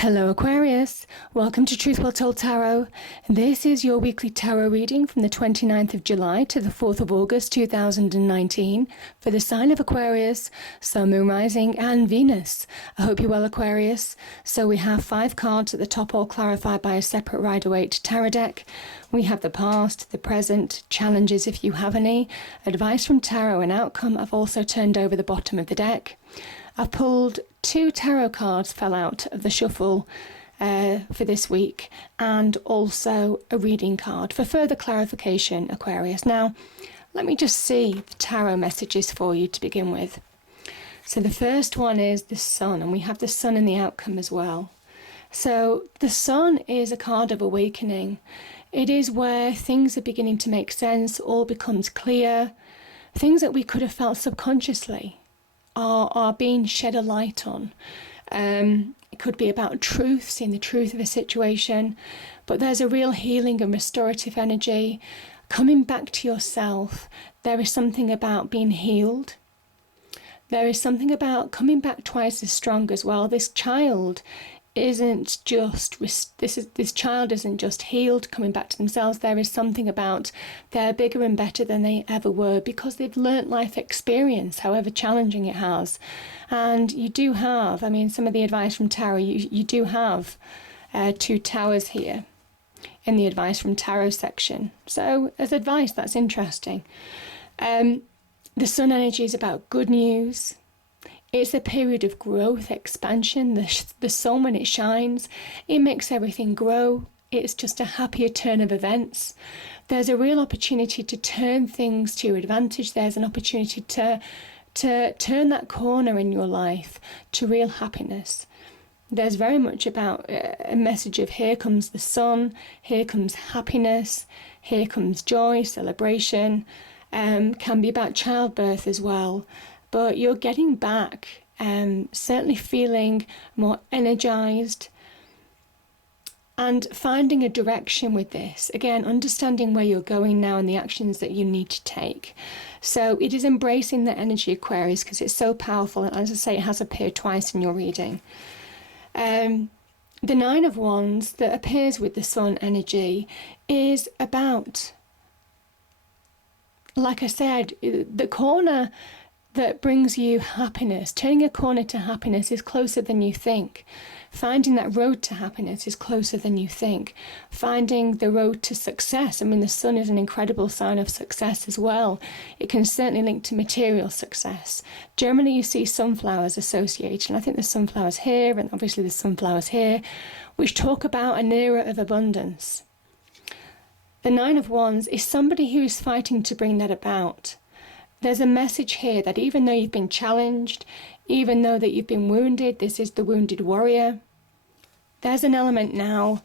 Hello Aquarius, welcome to Truth Well Told Tarot. This is your weekly tarot reading from the 29th of July to the 4th of August 2019 for the sign of Aquarius, Sun, Moon, Rising and Venus. I hope you're well, Aquarius. So we have 5 cards at the top, all clarified by a separate Rider-Waite tarot deck. We have the past, the present, challenges if you have any, advice from tarot and outcome. I've also turned over the bottom of the deck. I've pulled 2 tarot cards, fell out of the shuffle for this week, and also a reading card for further clarification, Aquarius. Now, let me just see the tarot messages for you to begin with. So the first one is the Sun, and we have the Sun in the outcome as well. So the Sun is a card of awakening. It is where things are beginning to make sense, all becomes clear. Things that we could have felt subconsciously are being shed a light on. It could be about truth, seeing the truth of a situation, but there's a real healing and restorative energy coming back to yourself. There is something about being healed. There is something about coming back twice as strong as well. This child isn't just this child isn't just healed, coming back to themselves. There is something about they're bigger and better than they ever were because they've learnt life experience, however challenging it has. And you do have, I mean, some of the advice from tarot, you do have 2 towers here in the advice from tarot section. So as advice, that's interesting. The Sun energy is about good news. It's a period of growth, expansion. The sun, when it shines, it makes everything grow. It's just a happier turn of events. There's a real opportunity to turn things to your advantage. There's an opportunity to turn that corner in your life to real happiness. There's very much about a message of here comes the sun, here comes happiness, here comes joy, celebration. Can be about childbirth as well. But you're getting back, certainly feeling more energized and finding a direction with this. Again, understanding where you're going now and the actions that you need to take. So it is embracing the energy, Aquarius, because it's so powerful. And as I say, it has appeared twice in your reading. The 9 of Wands that appears with the Sun energy is about, like I said, the corner that brings you happiness. Turning a corner to happiness is closer than you think. Finding that road to happiness is closer than you think. Finding the road to success. I mean, the Sun is an incredible sign of success as well. It can certainly link to material success. Generally, you see sunflowers associated, and I think there's sunflowers here, and obviously there's sunflowers here, which talk about an era of abundance. The 9 of Wands is somebody who is fighting to bring that about. There's a message here that even though you've been challenged, even though that you've been wounded, this is the wounded warrior, there's an element now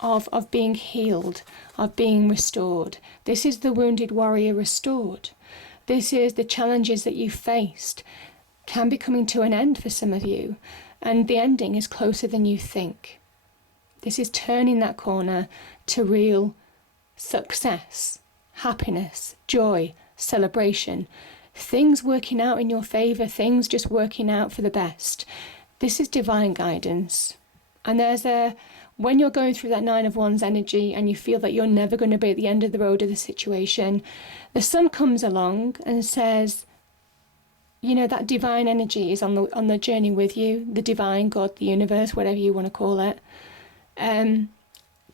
of being healed, of being restored. This is the wounded warrior restored. This is the challenges that you faced can be coming to an end for some of you, and the ending is closer than you think. This is turning that corner to real success, happiness, joy, celebration, things working out in your favor, things just working out for the best. This is divine guidance. And when you're going through that 9 of Wands energy and you feel that you're never going to be at the end of the road of the situation, the Sun comes along and says, you know, that divine energy is on the journey with you, the divine God, the universe, whatever you want to call it.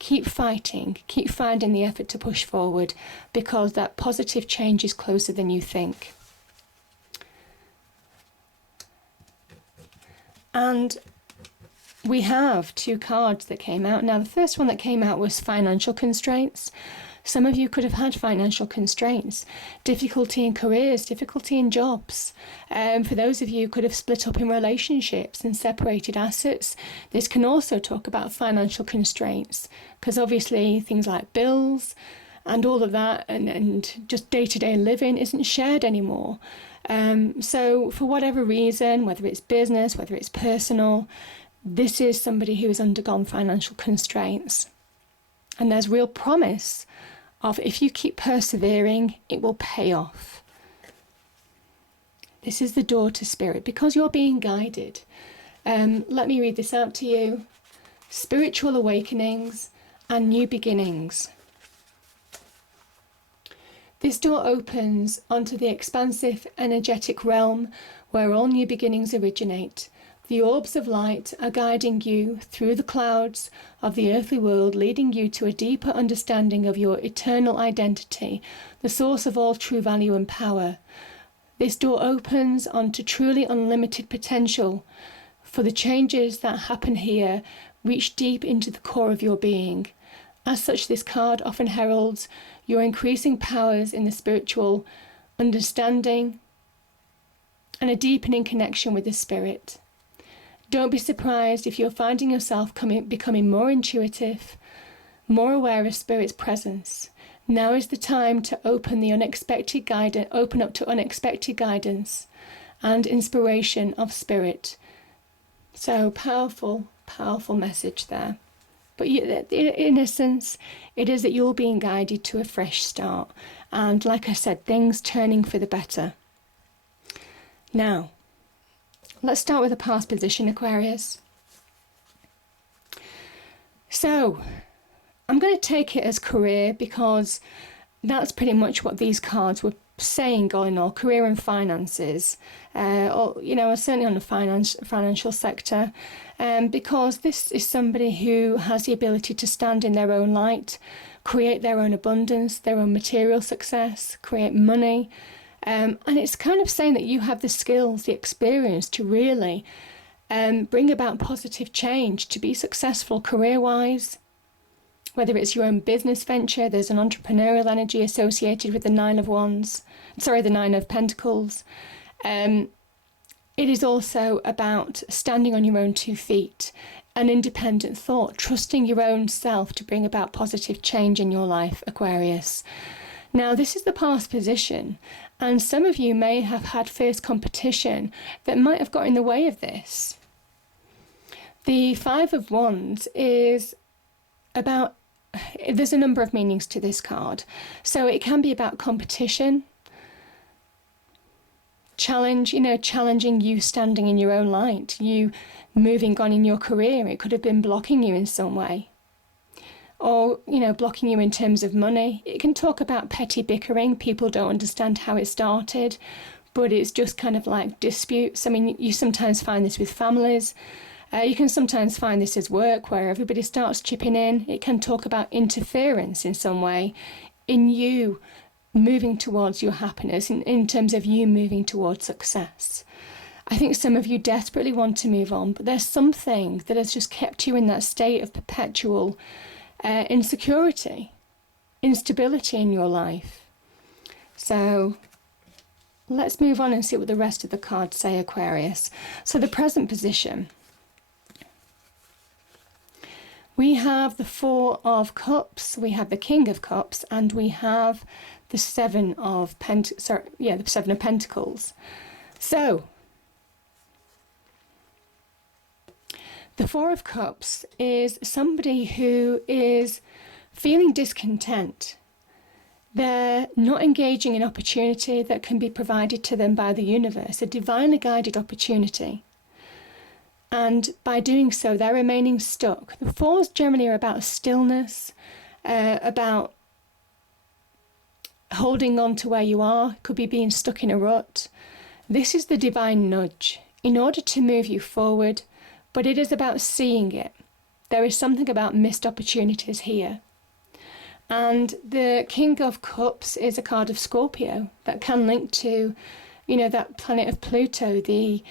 Keep fighting, keep finding the effort to push forward, because that positive change is closer than you think. And we have 2 cards that came out. Now, the first one that came out was financial constraints. Some of you could have had financial constraints, difficulty in careers, difficulty in jobs. For those of you who could have split up in relationships and separated assets. This can also talk about financial constraints, because obviously things like bills and all of that and just day-to-day living isn't shared anymore. So for whatever reason, whether it's business, whether it's personal, this is somebody who has undergone financial constraints. And there's real promise of, if you keep persevering, it will pay off. This is the door to spirit, because you're being guided. Let me read this out to you. spiritual awakenings, and new beginnings. This door opens onto the expansive energetic realm where all new beginnings originate. The orbs of light are guiding you through the clouds of the earthly world, leading you to a deeper understanding of your eternal identity, the source of all true value and power. This door opens onto truly unlimited potential, for the changes that happen here reach deep into the core of your being. As such, this card often heralds your increasing powers in the spiritual understanding and a deepening connection with the spirit. Don't be surprised if you're finding yourself becoming more intuitive, more aware of Spirit's presence. Now is the time to open up to unexpected guidance and inspiration of Spirit. So powerful, powerful message there. But in essence, it is that you're being guided to a fresh start. And like I said, things turning for the better. Now, let's start with the past position, Aquarius. So, I'm going to take it as career because that's pretty much what these cards were saying all in all, career and finances, or certainly on the financial sector, because this is somebody who has the ability to stand in their own light, create their own abundance, their own material success, create money, and it's kind of saying that you have the skills, the experience to really bring about positive change, to be successful career-wise. Whether it's your own business venture, there's an entrepreneurial energy associated with the Nine of Pentacles. It is also about standing on your own 2 feet, an independent thought, trusting your own self to bring about positive change in your life, Aquarius. Now, this is the past position, and some of you may have had fierce competition that might have got in the way of this. The Five of Wands is about, there's a number of meanings to this card. So it can be about competition, challenging you standing in your own light, you moving on in your career. It could have been blocking you in some way. Or, blocking you in terms of money. It can talk about petty bickering. People don't understand how it started, but it's just kind of like disputes. I mean, you sometimes find this with families. You can sometimes find this as work, where everybody starts chipping in. It can talk about interference in some way in you moving towards your happiness, in terms of you moving towards success. I think some of you desperately want to move on, but there's something that has just kept you in that state of perpetual insecurity, instability in your life. So let's move on and see what the rest of the cards say, Aquarius. So the present position. We have the Four of Cups, we have the King of Cups, and we have the Seven of Pentacles. So the Four of Cups is somebody who is feeling discontent. They're not engaging in opportunity that can be provided to them by the universe, a divinely guided opportunity. And by doing so, they're remaining stuck. The fours generally are about stillness, about holding on to where you are, could be being stuck in a rut. This is the divine nudge in order to move you forward, but it is about seeing it. There is something about missed opportunities here. And the King of Cups is a card of Scorpio that can link to, that planet of Pluto, the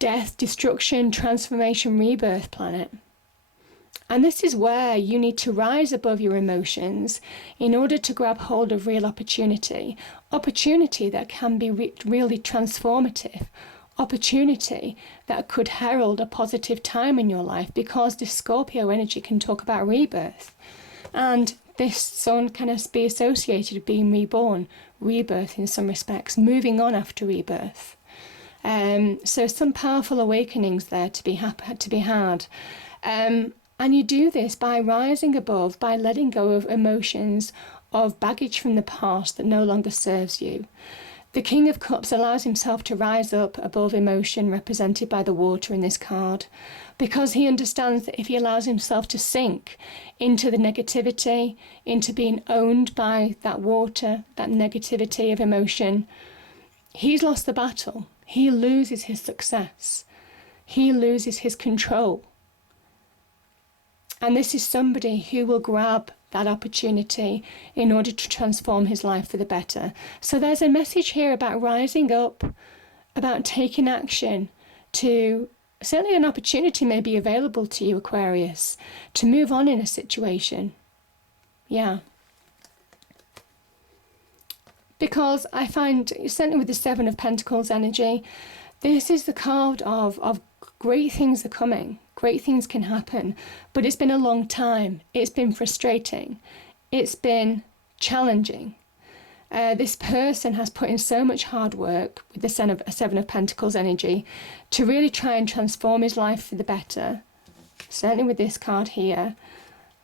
death, destruction, transformation, rebirth planet. And this is where you need to rise above your emotions in order to grab hold of real opportunity that can be really transformative, opportunity that could herald a positive time in your life, because this Scorpio energy can talk about rebirth. And this sun can be associated with being reborn, rebirth in some respects, moving on after rebirth. So some powerful awakenings there to be had. And you do this by rising above, by letting go of emotions, of baggage from the past that no longer serves you. The King of Cups allows himself to rise up above emotion represented by the water in this card, because he understands that if he allows himself to sink into the negativity, into being owned by that water, that negativity of emotion, he's lost the battle. He loses his success. He loses his control. And this is somebody who will grab that opportunity in order to transform his life for the better. So there's a message here about rising up, about taking action, to certainly an opportunity may be available to you, Aquarius, to move on in a situation. Yeah. Because I find, certainly with the Seven of Pentacles energy, this is the card of great things are coming. Great things can happen, but it's been a long time. It's been frustrating. It's been challenging. This person has put in so much hard work with the Seven of Pentacles energy to really try and transform his life for the better, certainly with this card here.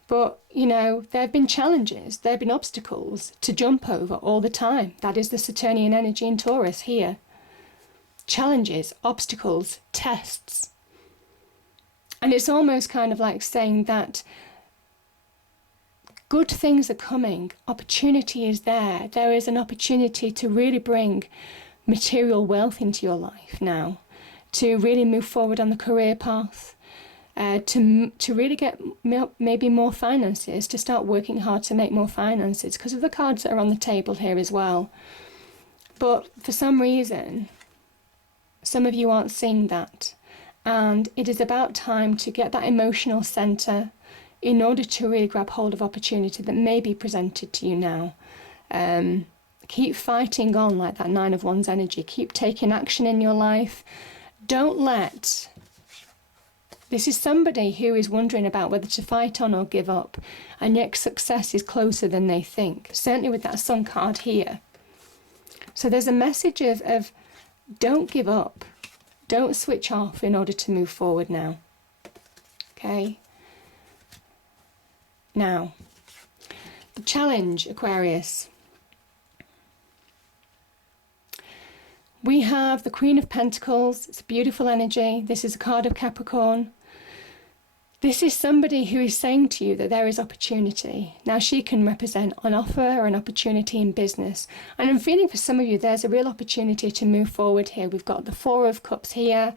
But, you know, there have been challenges, there have been obstacles to jump over all the time. That is the Saturnian energy in Taurus here. Challenges, obstacles, tests. And it's almost kind of like saying that good things are coming, opportunity is there. There is an opportunity to really bring material wealth into your life now, to really move forward on the career path, to really get maybe more finances, to start working hard to make more finances because of the cards that are on the table here as well. But for some reason, some of you aren't seeing that. And it is about time to get that emotional centre in order to really grab hold of opportunity that may be presented to you now. Keep fighting on like that Nine of Wands energy. Keep taking action in your life. Don't let... This is somebody who is wondering about whether to fight on or give up, and yet success is closer than they think. Certainly with that Sun card here. So there's a message of don't give up. Don't switch off in order to move forward now. Okay? Now, the challenge, Aquarius. We have the Queen of Pentacles. It's a beautiful energy. This is a card of Capricorn. This is somebody who is saying to you that there is opportunity. Now, she can represent an offer or an opportunity in business. And I'm feeling for some of you, there's a real opportunity to move forward here. We've got the Four of Cups here,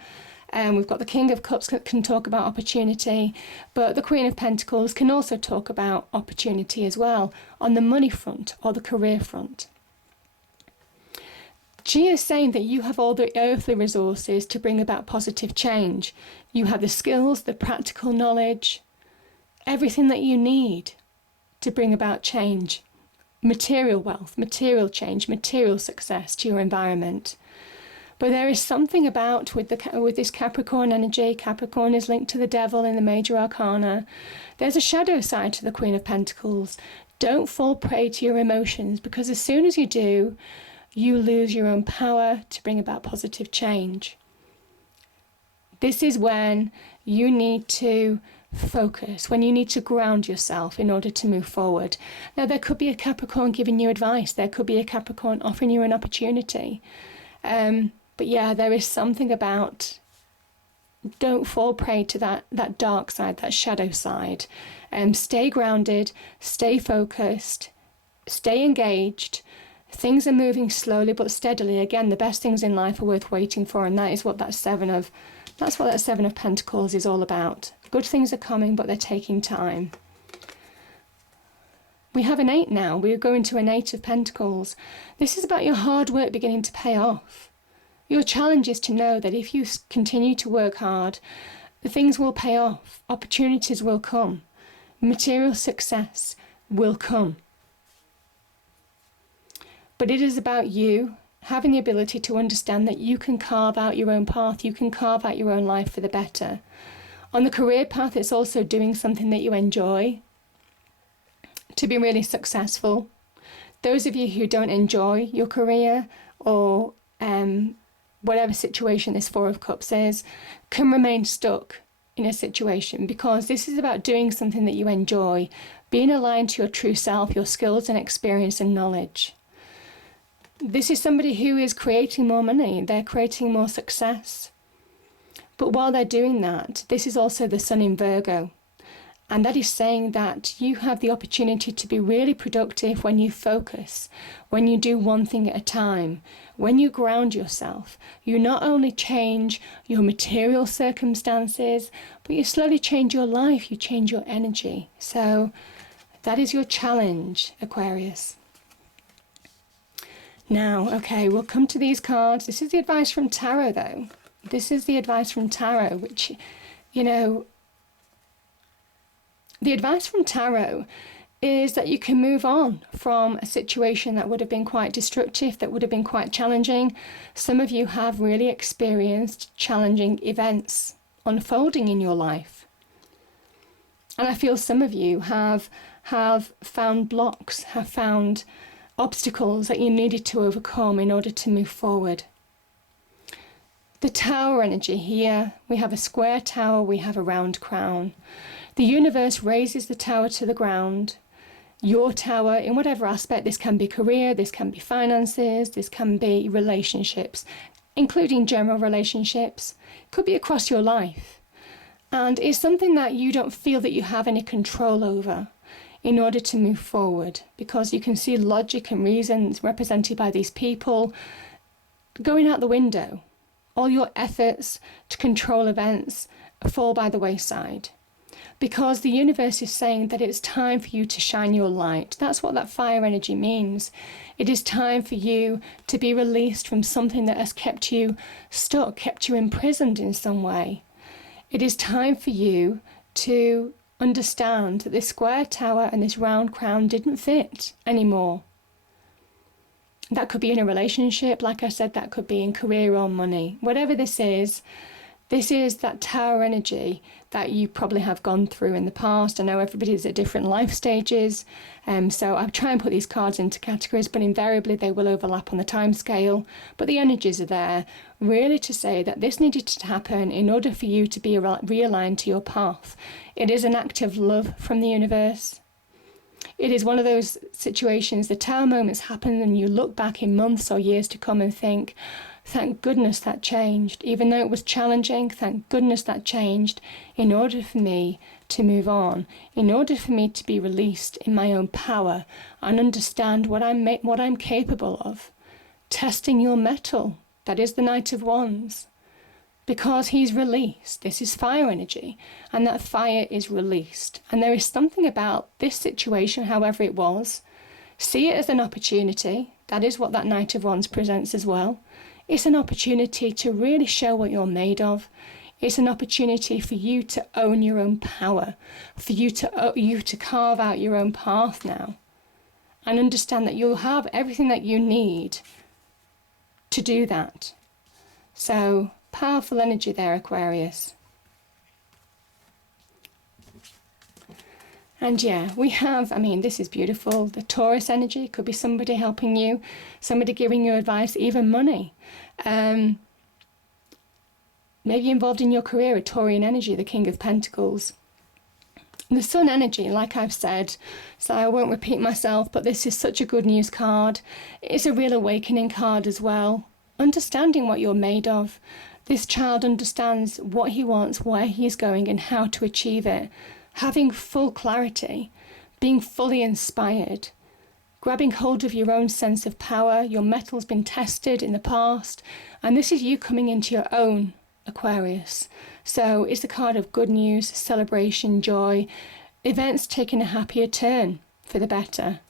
and we've got the King of Cups that can talk about opportunity. But the Queen of Pentacles can also talk about opportunity as well on the money front or the career front. She is saying that you have all the earthly resources to bring about positive change. You have the skills, the practical knowledge, everything that you need to bring about change. Material wealth, material change, material success to your environment. But there is something about with this Capricorn energy. Capricorn is linked to the devil in the major arcana. There's a shadow side to the Queen of Pentacles. Don't fall prey to your emotions, because as soon as you do, you lose your own power to bring about positive change. This is when you need to focus, when you need to ground yourself in order to move forward. Now, there could be a Capricorn giving you advice. There could be a Capricorn offering you an opportunity. But yeah, there is something about don't fall prey to that dark side, that shadow side. Stay grounded, stay focused, stay engaged. Things are moving slowly but steadily. Again, the best things in life are worth waiting for, and that is what that Seven of Pentacles is all about. Good things are coming, but they're taking time. We have an 8 now. We're going to an 8 of Pentacles. This is about your hard work beginning to pay off. Your challenge is to know that if you continue to work hard, the things will pay off. Opportunities will come. Material success will come. But it is about you having the ability to understand that you can carve out your own path. You can carve out your own life for the better. On the career path, it's also doing something that you enjoy to be really successful. Those of you who don't enjoy your career or whatever situation this Four of Cups is, can remain stuck in a situation, because this is about doing something that you enjoy, being aligned to your true self, your skills and experience and knowledge. This is somebody who is creating more money. They're creating more success. But while they're doing that, this is also the sun in Virgo. And that is saying that you have the opportunity to be really productive when you focus, when you do one thing at a time, when you ground yourself. You not only change your material circumstances, but you slowly change your life, you change your energy. So that is your challenge, Aquarius. Now, okay, we'll come to these cards. This is the advice from Tarot, though. This is the advice from Tarot, which, you know, the advice from Tarot is that you can move on from a situation that would have been quite destructive, that would have been quite challenging. Some of you have really experienced challenging events unfolding in your life. And I feel some of you have found blocks, have found obstacles that you needed to overcome in order to move forward. The Tower energy here, we have a square tower, we have a round crown. The universe raises the tower to the ground. Your tower, in whatever aspect, this can be career, this can be finances, this can be relationships, including general relationships, could be across your life. And it's something that you don't feel that you have any control over in order to move forward, because you can see logic and reasons represented by these people going out the window. All your efforts to control events fall by the wayside, because the universe is saying that it's time for you to shine your light. That's what that fire energy means. It is time for you to be released from something that has kept you stuck, kept you imprisoned in some way. It is time for you to understand that this square tower and this round crown didn't fit anymore. That could be in a relationship, like I said, that could be in career or money. Whatever this is that tower energy that you probably have gone through in the past. I know everybody's at different life stages, so I try and put these cards into categories, but invariably they will overlap on the time scale. But the energies are there, really to say that this needed to happen in order for you to be realigned to your path. It is an act of love from the universe. It is one of those situations, the tower moments happen and you look back in months or years to come and think, thank goodness that changed. Even though it was challenging, thank goodness that changed in order for me to move on, in order for me to be released in my own power and understand what I'm capable of. Testing your mettle, that is the Knight of Wands. Because he's released. This is fire energy, and that fire is released. And there is something about this situation, however it was, see it as an opportunity. That is what that Knight of Wands presents as well. It's an opportunity to really show what you're made of. It's an opportunity for you to own your own power, for you to carve out your own path now, and understand that you'll have everything that you need to do that. So, powerful energy there, Aquarius. And yeah, we have, this is beautiful. The Taurus energy could be somebody helping you, somebody giving you advice, even money. Maybe involved in your career, a Taurian energy, the King of Pentacles. The Sun energy, like I've said, so I won't repeat myself, but this is such a good news card. It's a real awakening card as well. Understanding what you're made of. This child understands what he wants, where he is going, and how to achieve it. Having full clarity, being fully inspired, grabbing hold of your own sense of power. Your metal's been tested in the past, and this is you coming into your own, Aquarius. So it's a card of good news, celebration, joy, events taking a happier turn for the better.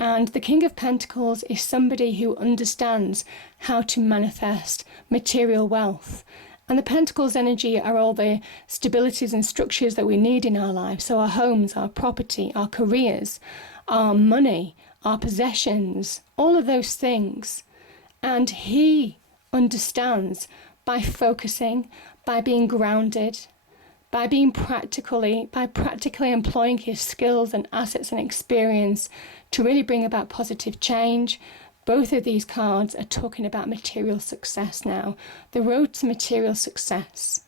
And the King of Pentacles is somebody who understands how to manifest material wealth. And the Pentacles energy are all the stabilities and structures that we need in our lives. So our homes, our property, our careers, our money, our possessions, all of those things. And he understands by focusing, by being grounded, by practically employing his skills and assets and experience to really bring about positive change. Both of these cards are talking about material success now. The road to material success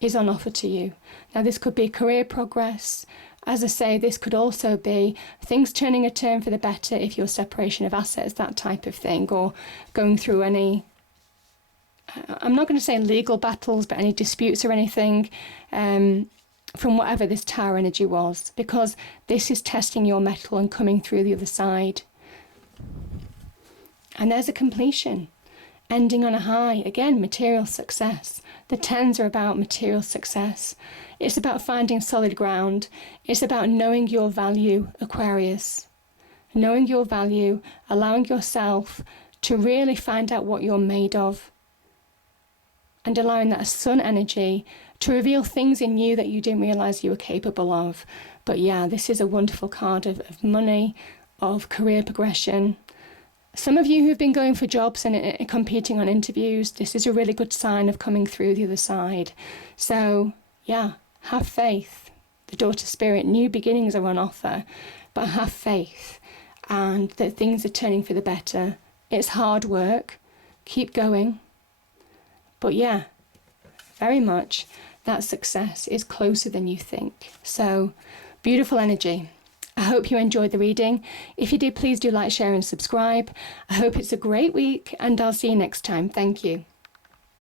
is on offer to you. Now, this could be career progress, As I say, this could also be things turning a turn for the better if you're separation of assets, that type of thing, or going through any, I'm not going to say legal battles, but any disputes or anything from whatever this Tower energy was, because this is testing your mettle and coming through the other side. And there's a completion, ending on a high. Again, material success. The 10s are about material success. It's about finding solid ground. It's about knowing your value, Aquarius. Knowing your value, allowing yourself to really find out what you're made of, and allowing that sun energy to reveal things in you that you didn't realise you were capable of. But yeah, this is a wonderful card of money, of career progression. Some of you who've been going for jobs and competing on interviews, this is a really good sign of coming through the other side. So yeah, have faith. The Daughter Spirit, new beginnings are on offer, but have faith and that things are turning for the better. It's hard work. Keep going. But yeah, very much that success is closer than you think. So beautiful energy. I hope you enjoyed the reading. If you did, please do like, share and subscribe. I hope it's a great week, and I'll see you next time. Thank you.